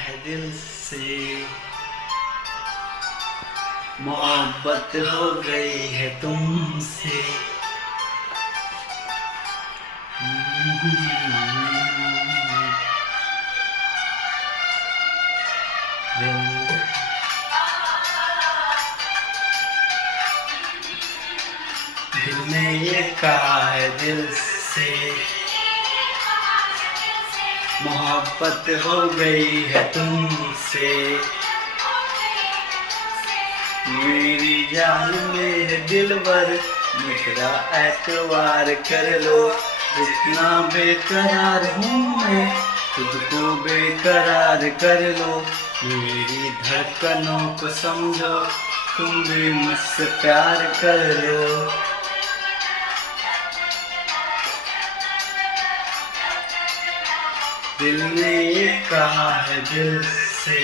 है दिल से, मोहब्बत हो गई है तुमसे। दिल ने ये कहा है दिल से, मोहब्बत हो गई है तुमसे। मेरी जान मेरे दिलबर, मेरा एतवार कर लो। जितना बेकरार हूँ मैं, खुद को बेकरार कर लो। मेरी धड़कनों को समझो, तुम भी मुझसे प्यार कर लो। दिल ने ये कहा है दिल से,